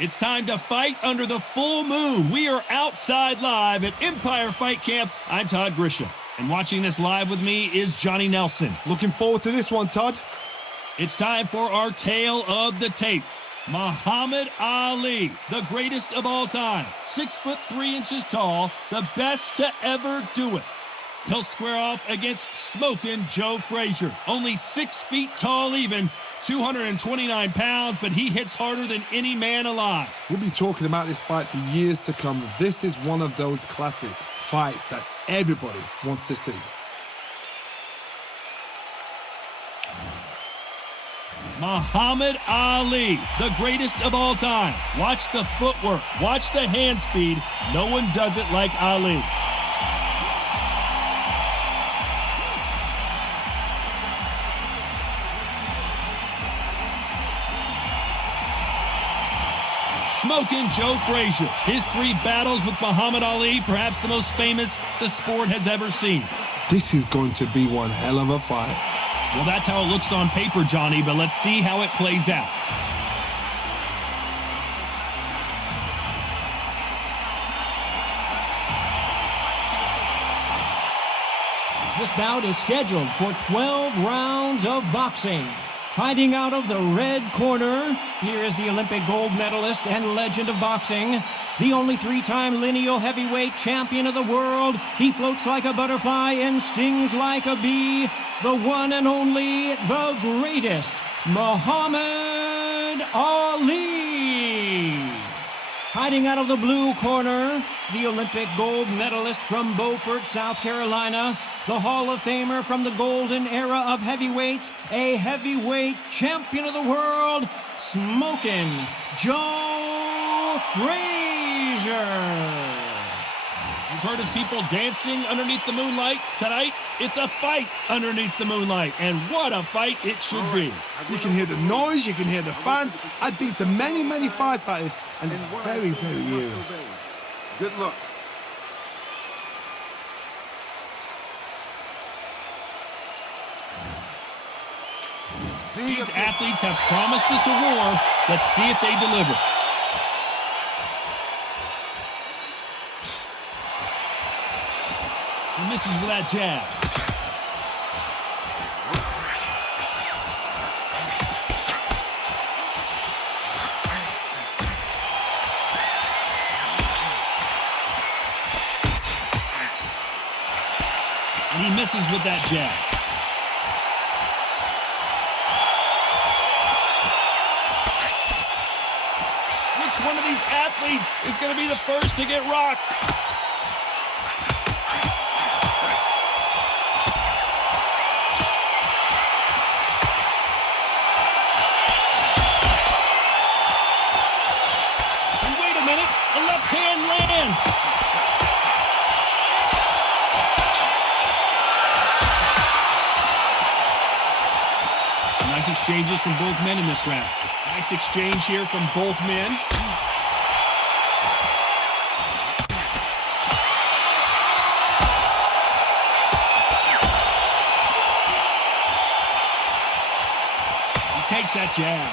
It's time to fight under the full moon. We are outside live at Empire Fight Camp. I'm Todd Grisham, and watching this live with me is Johnny Nelson. Looking forward to this one, Todd. It's time for our tale of the tape. Muhammad Ali, the greatest of all time, 6'3" tall, the best to ever do it. He'll square off against Smoking Joe Frazier, only 6 feet tall even, 229 pounds, but he hits harder than any man alive. We'll be talking about this fight for years to come. This is one of those classic fights that everybody wants to see. Muhammad Ali, the greatest of all time. Watch the footwork, watch the hand speed. No one does it like Ali. Smoking Joe Frazier. His 3 battles with Muhammad Ali, perhaps the most famous the sport has ever seen. This is going to be one hell of a fight. Well, that's how it looks on paper, Johnny, but let's see how it plays out. This bout is scheduled for 12 rounds of boxing. Fighting out of the red corner, here is the Olympic gold medalist and legend of boxing, the only 3-time lineal heavyweight champion of the world. He floats like a butterfly and stings like a bee. The one and only, the greatest, Muhammad Ali. Fighting out of the blue corner, the Olympic gold medalist from Beaufort, South Carolina, the Hall of Famer from the golden era of heavyweights, a heavyweight champion of the world, Smoking Joe Frazier. You've heard of people dancing underneath the moonlight. Tonight, it's a fight underneath the moonlight, and what a fight it should be. You can hear the noise, you can hear the fans. I've been to many, many fights like this, and it's very, very eerie. Good luck. These athletes have promised us a war. Let's see if they deliver. He misses with that jab. And he misses with that jab. Which one of these athletes is going to be the first to get rocked? And wait a minute, a left hand lands. Nice exchanges from both men in this round. Nice exchange here from both men. He takes that jab.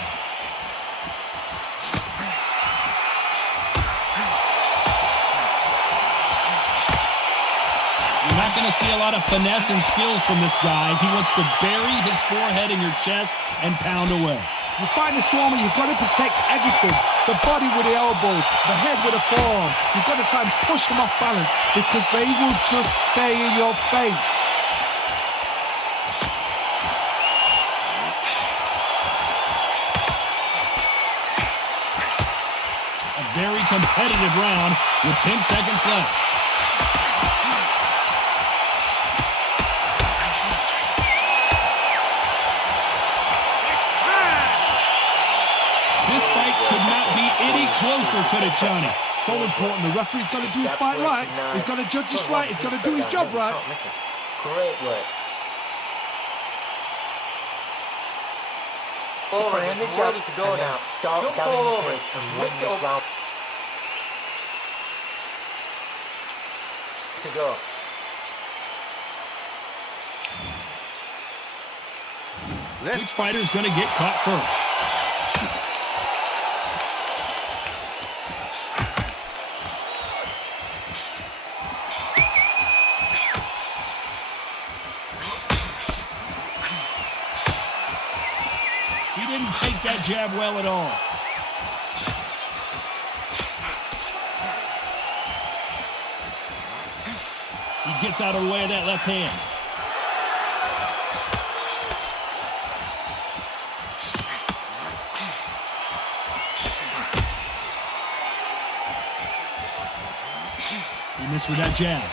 You're not going to see a lot of finesse and skills from this guy. He wants to bury his forehead in your chest and pound away. You find the swarmer, you've got to protect everything. The body with the elbows, the head with the forearm. You've got to try and push them off balance because they will just stay in your face. A very competitive round with 10 seconds left. This fight could not be any closer, could it, Johnny? So important. The referee's got to do his fight right. He's got to judge this right. He's got to do his job right. Great work. Forward, and the ready to go now. Start gathering the pace and win this round. To go. Which fighter is going to get caught first? He didn't take that jab well at all. He gets out of the way of that left hand. He missed with that jab.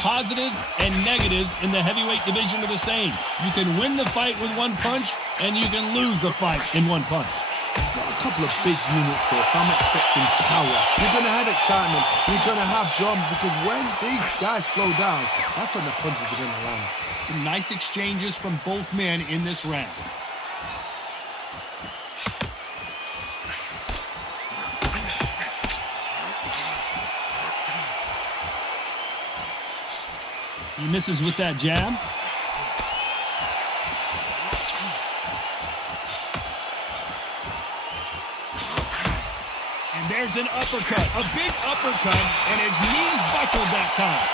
Positives and negatives in the heavyweight division are the same. You can win the fight with one punch, and you can lose the fight in one punch. Got a couple of big units here, so I'm expecting power. You're going to have excitement. You're going to have drama, because when these guys slow down, that's when the punches are going to land. Some nice exchanges from both men in this round. He misses with that jab. And there's an uppercut, a big uppercut, and his knees buckled that time.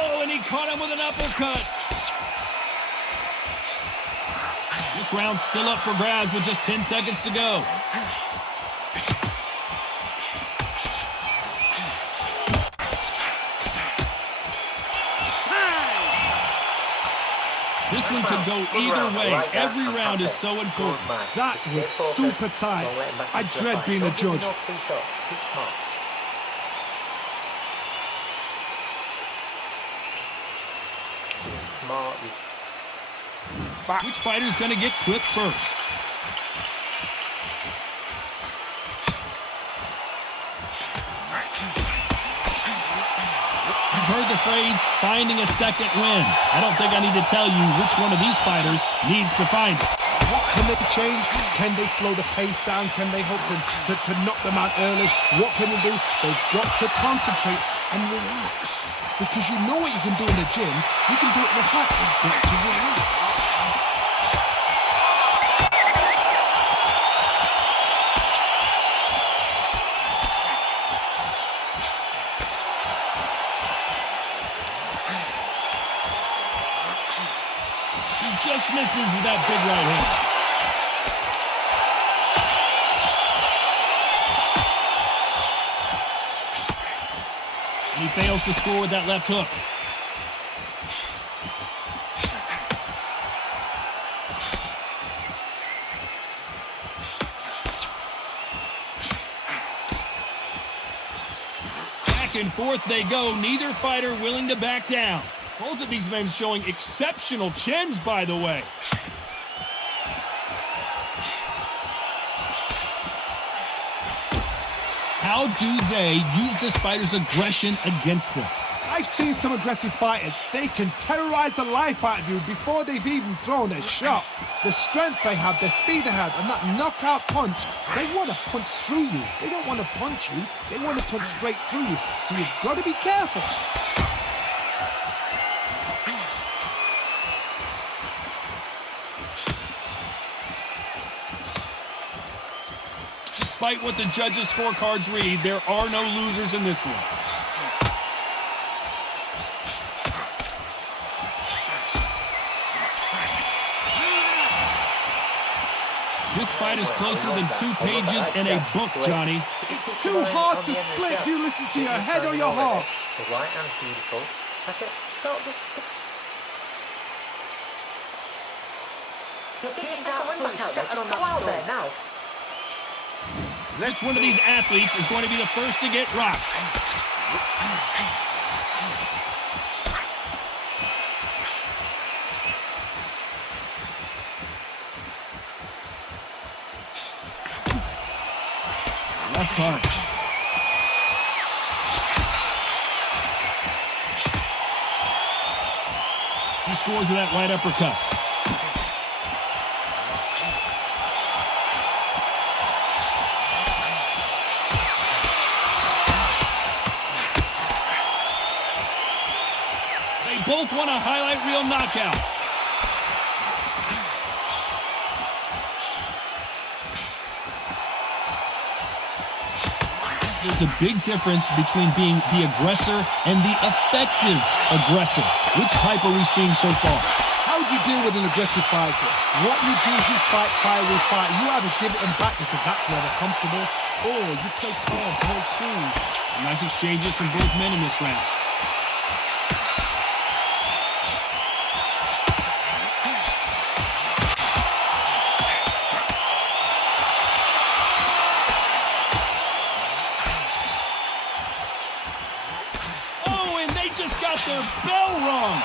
Oh, and he caught him with an uppercut. This round's still up for grabs with just 10 seconds to go. This one could go either way. Every round is so important. That was super tight. I dread being a judge. Which fighter's going to get quit first? You've heard the phrase, finding a second win. I don't think I need to tell you which one of these fighters needs to find it. What can they change? Can they slow the pace down? Can they hope to knock them out early? What can they do? They've got to concentrate and relax. Because you know what you can do in the gym. You can do it relaxed. You've got to relax. He just misses with that big right hand. And he fails to score with that left hook. Back and forth they go, neither fighter willing to back down. Both of these men showing exceptional chins, by the way. How do they use this fighter's aggression against them? I've seen some aggressive fighters. They can terrorize the life out of you before they've even thrown a shot. The strength they have, the speed they have, and that knockout punch, they want to punch through you. They don't want to punch you. They want to punch straight through you. So you've got to be careful. Despite what the judges' scorecards read, there are no losers in this one. This fight is closer than 2 pages in a book, Johnny. It's too hard to split. Do you listen to your head or your heart? The right hand's beautiful. That's it. Stop this. Go out there now. Which one of these athletes is going to be the first to get rocked? Left punch. He scores with that right uppercut. both want a highlight reel knockout. There's a big difference between being the aggressor and the effective aggressor. Which type are we seeing so far? How do you deal with an aggressive fighter? What you do is you fight fire with fire. You either give it them back because that's where they're comfortable, or you play calm, play cool. Nice exchanges from both men in this round. Oh, and they just got their bell rung.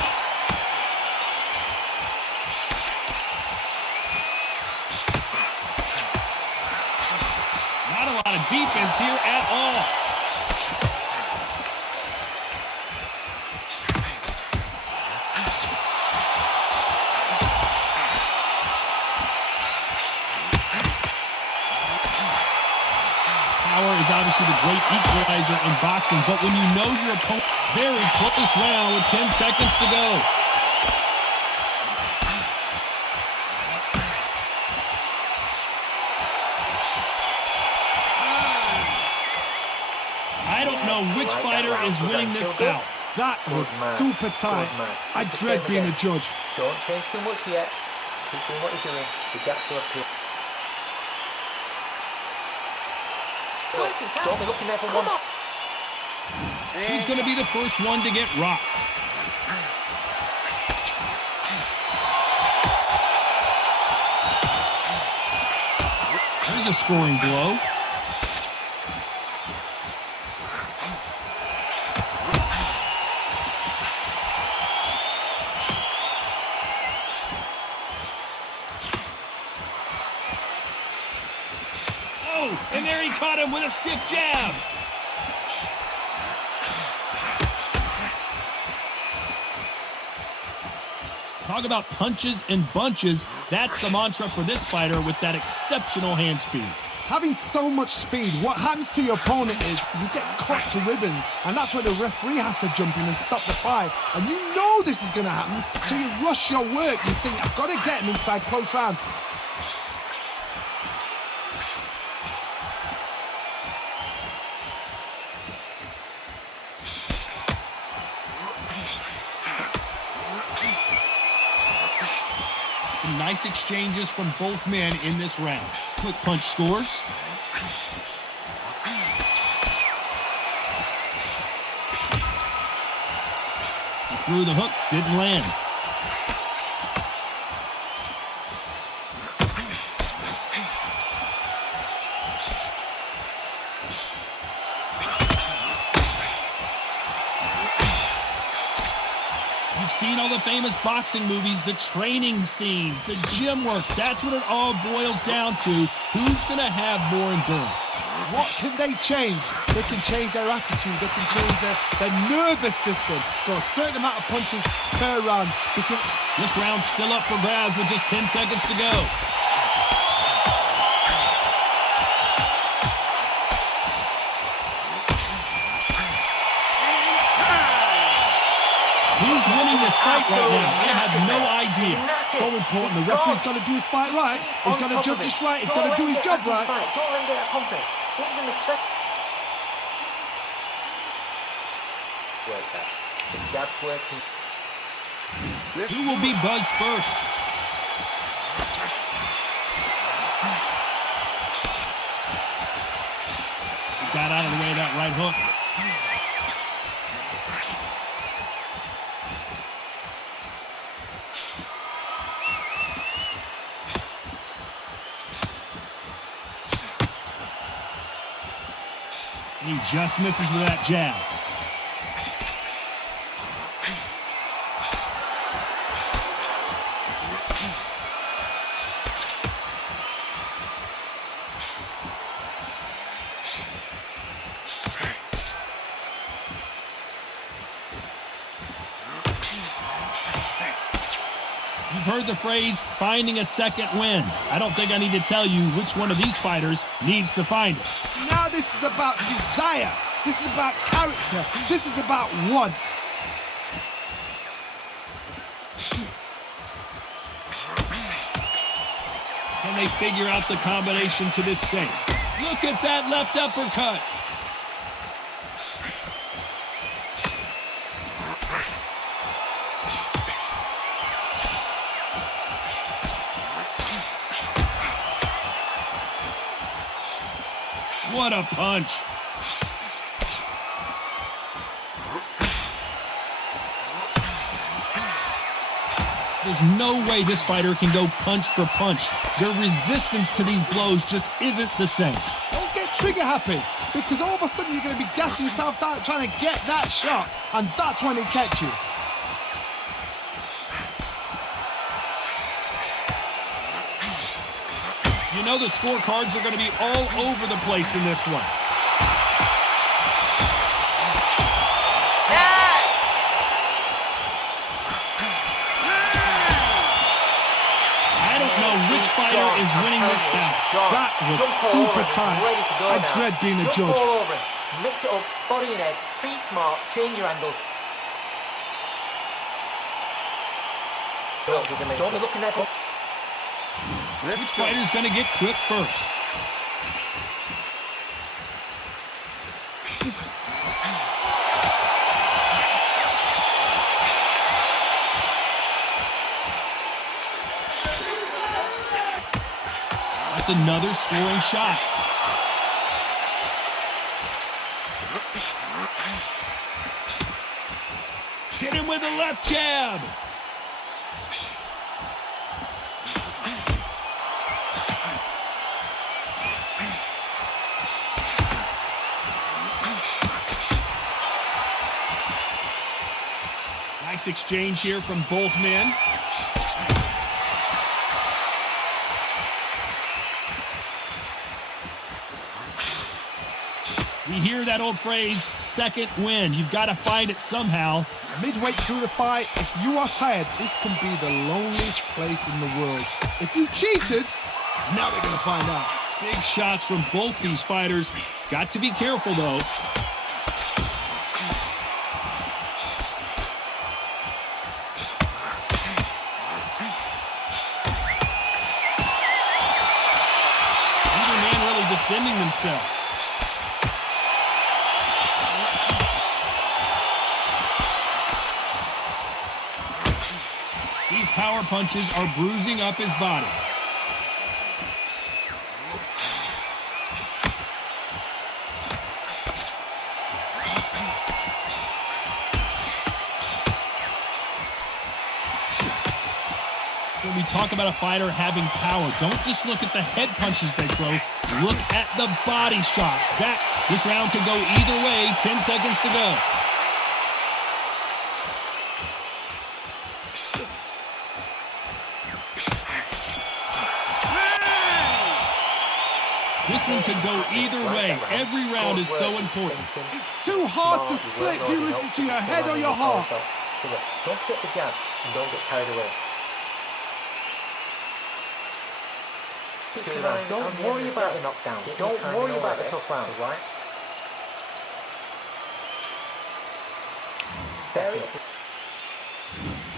Not a lot of defense here at all. Power is obviously the great equalizer in boxing, but when you know your opponent, very close round with 10 seconds to go. I don't know which fighter is winning this bout. That was super tight. I dread being a judge. Don't change too much yet. Keep doing what you're doing. The gaps are appear. Don't be looking there for one. He's going to be the first one to get rocked. There's a scoring blow. Oh, and there he caught him with a stiff jab. Talk about punches and bunches. That's the mantra for this fighter with that exceptional hand speed. Having so much speed, what happens to your opponent is you get cut to ribbons, and that's where the referee has to jump in and stop the fight. And you know this is going to happen, so you rush your work. You think, I've got to get him inside close rounds. Some nice exchanges from both men in this round. Quick punch scores. He threw the hook, didn't land. You've seen all the famous boxing movies, the training scenes, the gym work. That's what it all boils down to. Who's going to have more endurance? What can they change? They can change their attitude. They can change their nervous system. Go a certain amount of punches per round. Because this round's still up for grabs with just 10 seconds to go. Who's winning this fight right now? I have no idea. so important. The referee's got to do his fight right. He's got to judge this right. He's got to do his job right. Don't let him get that confidence. He's going to set. Work that. The jab's working. Who will be buzzed first? He got out of the way of that right hook. He just misses with that jab. You've heard the phrase, finding a second win. I don't think I need to tell you which one of these fighters needs to find it. Now this is about desire. This is about character. This is about want. Can they figure out the combination to this save? Look at that left uppercut. What a punch. There's no way this fighter can go punch for punch. Their resistance to these blows just isn't the same. Don't get trigger happy, because all of a sudden you're going to be gassing yourself out trying to get that shot, and that's when it catch you. You know the scorecards are going to be all over the place in this one. I don't know which fighter is winning this bout. That was super tight. I dread being a judge. All over him. Mix it up, body and head. Be smart, change your angles. Don't be looking there for... Which fighter's going to get cooked first? That's another scoring shot. Hit him with a left jab. Nice exchange here from both men. We hear that old phrase, second win. You've got to find it somehow. Midway through the fight, if you are tired, this can be the loneliest place in the world. If you cheated, now they're going to find out. Big shots from both these fighters. Got to be careful, though. Neither man really defending themselves. These power punches are bruising up his body. When we talk about a fighter having power, don't just look at the head punches they throw. Look at the body shots. This round could go either way. 10 seconds to go. This one could go either way. Every round is so important. It's too hard to split. Do you listen to your head or your heart? Don't get the jab and don't get carried away. Don't worry about the knockdown. Don't worry about the tough round, right?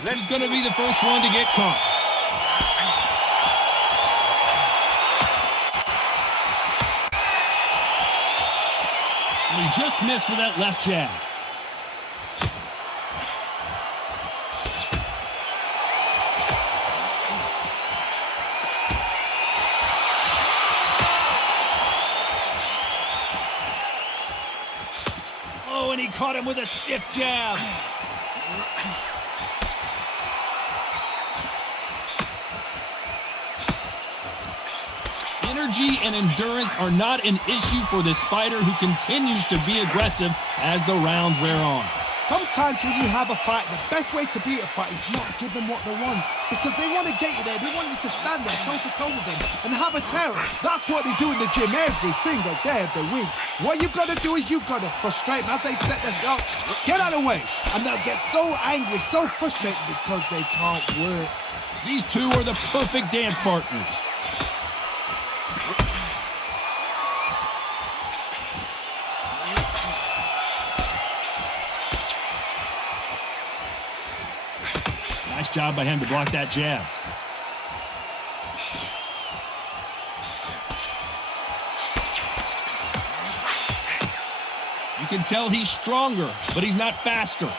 He's going to be the first one to get caught. And he just missed with that left jab. Oh, and he caught him with a stiff jab. Energy and endurance are not an issue for this fighter who continues to be aggressive as the rounds wear on. Sometimes when you have a fight, the best way to beat a fight is not give them what they want, because they want to get you there. They want you to stand there toe-to-toe with them and have a terror. That's what they do in the gym every single day of the week. What you've got to do is you've got to frustrate them as they set their shots. Get out of the way, and they'll get so angry, so frustrated because they can't work. These two are the perfect dance partners. Nice job by him to block that jab. You can tell he's stronger, but he's not faster. He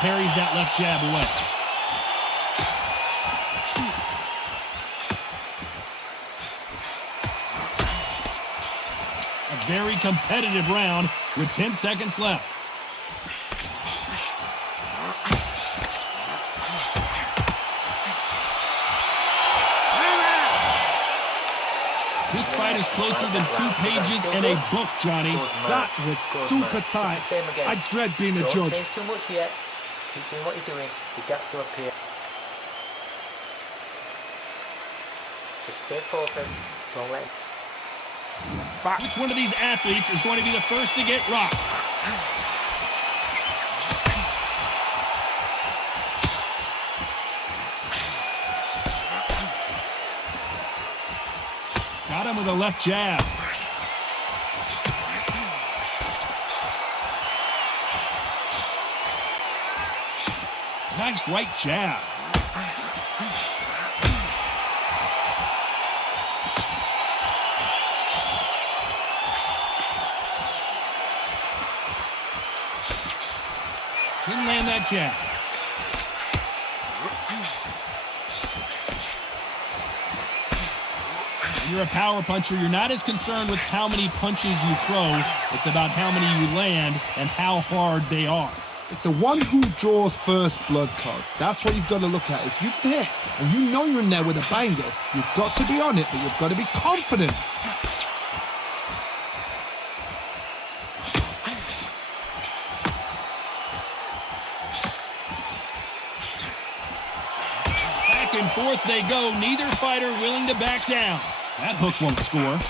parries that left jab away. A very competitive round with 10 seconds left. This fight is closer than 2 pages in a book, Johnny. That was super tight. I dread being a judge. Don't change too much yet. Keep doing what you're doing. The gaps will appear. Just stay focused. Don't let it. Which one of these athletes is going to be the first to get rocked? Got him with a left jab. Nice right jab. Didn't land that jab. When you're a power puncher, you're not as concerned with how many punches you throw. It's about how many you land and how hard they are. It's the one who draws first blood, Todd. That's what you've got to look at. If you hit and you know you're in there with a banger, you've got to be on it, but you've got to be confident. Back and forth they go. Neither fighter willing to back down. That hook won't score.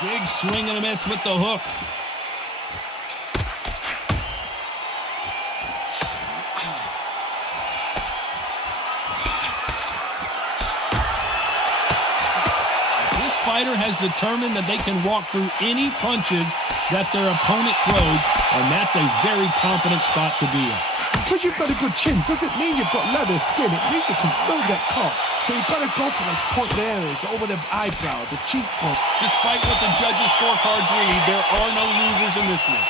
Big swing and a miss with the hook. This fighter has determined that they can walk through any punches that their opponent throws, and that's a very confident spot to be in. Because you've got a good chin doesn't mean you've got leather skin. It means you can still get caught. So you've got to go for those pointed areas over the eyebrow, the cheekbone. Despite what the judges' scorecards read, there are no losers in this one.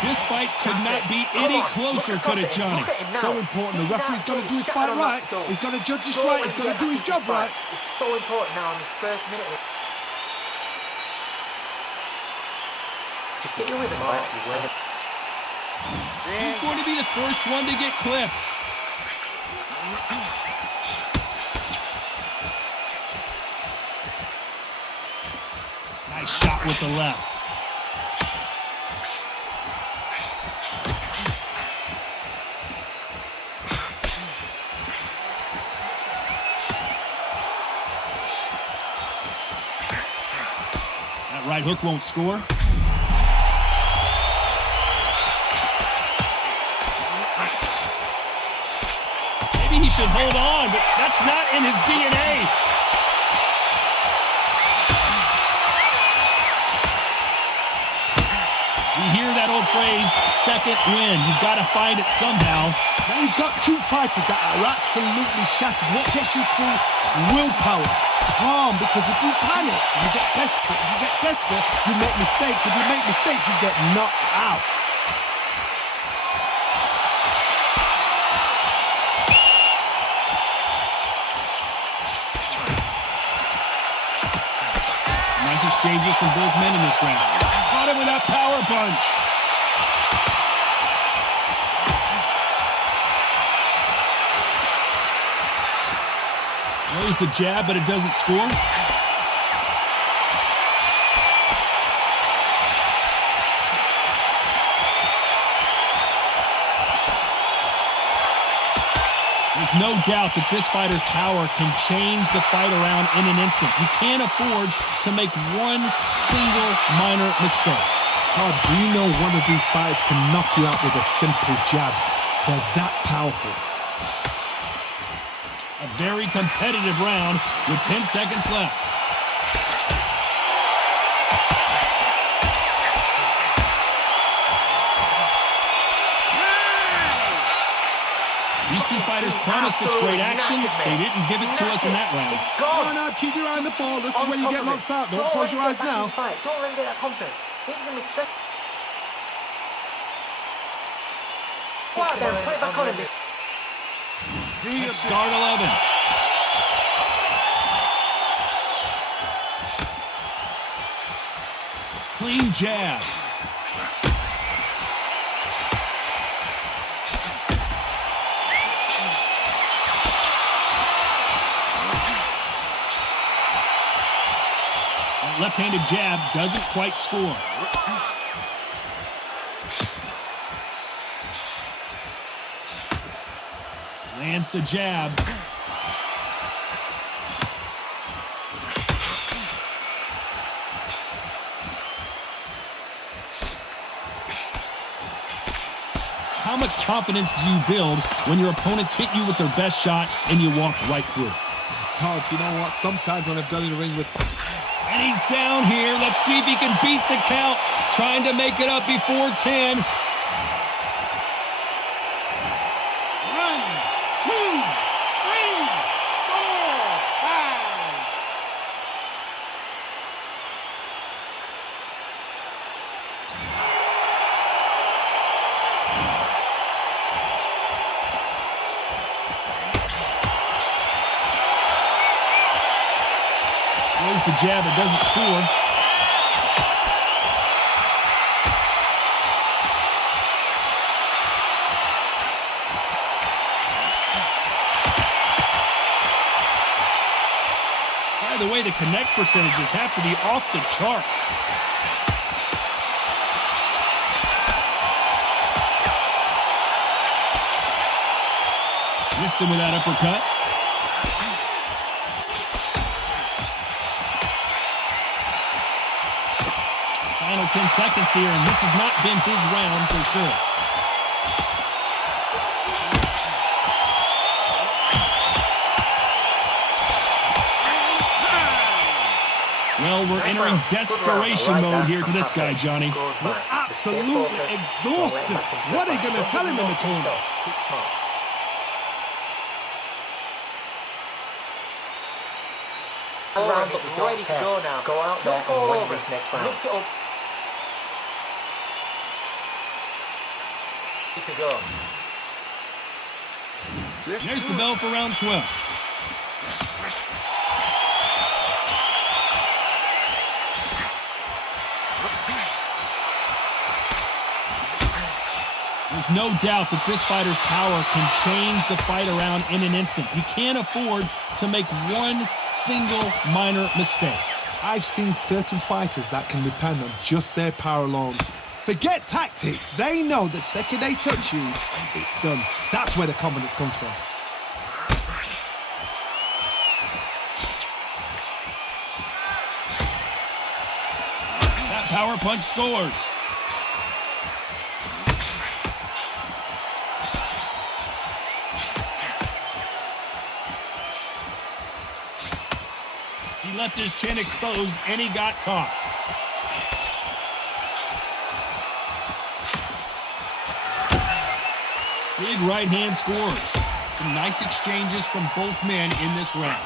This fight could not be any closer, could it, Johnny? So important. The referee's got to do his fight right. He's got to judge this right. He's got to do his job right. It's so important now in this first minute. Just get your rhythm right. He's going to be the first one to get clipped. Nice shot with the left. That right hook won't score. Maybe he should hold on, but that's not in his DNA. You hear that old phrase, second win. You've got to find it somehow. Now you've got two fighters that are absolutely shattered. What gets you through? Willpower. Calm, because if you panic, you get desperate. If you get desperate, you make mistakes. If you make mistakes, you get knocked out. Nice exchanges from both men in this round. Caught him with that power punch. Throws the jab, but it doesn't score. There's no doubt that this fighter's power can change the fight around in an instant. You can't afford to make one single minor mistake. Todd, you know one of these fighters can knock you out with a simple jab. They're that powerful. A very competitive round with 10 seconds left. These two fighters promised us great action. They didn't give it to us in that round. No, no, keep your eye on the ball. This is when you get knocked out. Don't close your eyes now. Don't let him get that confidence. He's going to be straight. Put it back on him. Let's start 11. Clean jab. That left-handed jab doesn't quite score. Lands the jab. How much confidence do you build when your opponents hit you with their best shot and you walk right through? Todd, you know what? Sometimes when I've done in the ring with... And he's down here. Let's see if he can beat the count. Trying to make it up before 10. 1, 2, 3, 4, 5. Throws the jab, it doesn't score. By the way, the connect percentages have to be off the charts. Missed him with that uppercut. Final 10 seconds here, and this has not been his round for sure. Well, we're entering desperation mode here to this guy, Johnny. Looks absolutely exhausted. What are you going to tell him in the corner? Round is ready to go now. Go out there and win this next round. Mix it up. To go. There's the bell for round 12. There's no doubt that this fighter's power can change the fight around in an instant. You can't afford to make one single minor mistake. I've seen certain fighters that can depend on just their power alone. Forget tactics. They know the second they touch you, it's done. That's where the confidence comes from. That power punch scores. He left his chin exposed and he got caught. Big right hand scores. Some nice exchanges from both men in this round.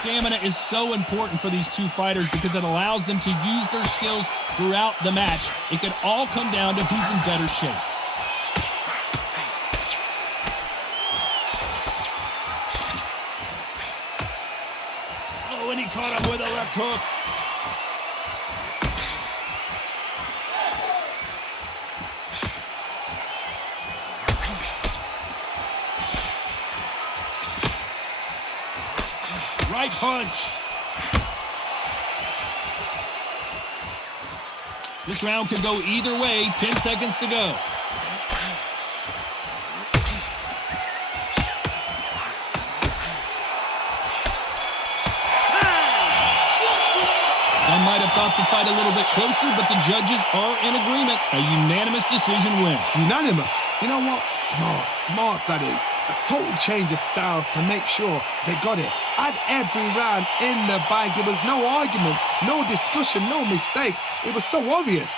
Stamina is so important for these two fighters because it allows them to use their skills throughout the match. It could all come down to who's in better shape. Oh, and he caught him with a left hook. Right punch. This round could go either way. 10 seconds to go. I might have thought the fight a little bit closer, but the judges are in agreement. A unanimous decision win. Unanimous. You know what? Smart that is. A total change of styles to make sure they got it. Had every round in the bag. There was no argument, no discussion, no mistake. It was so obvious.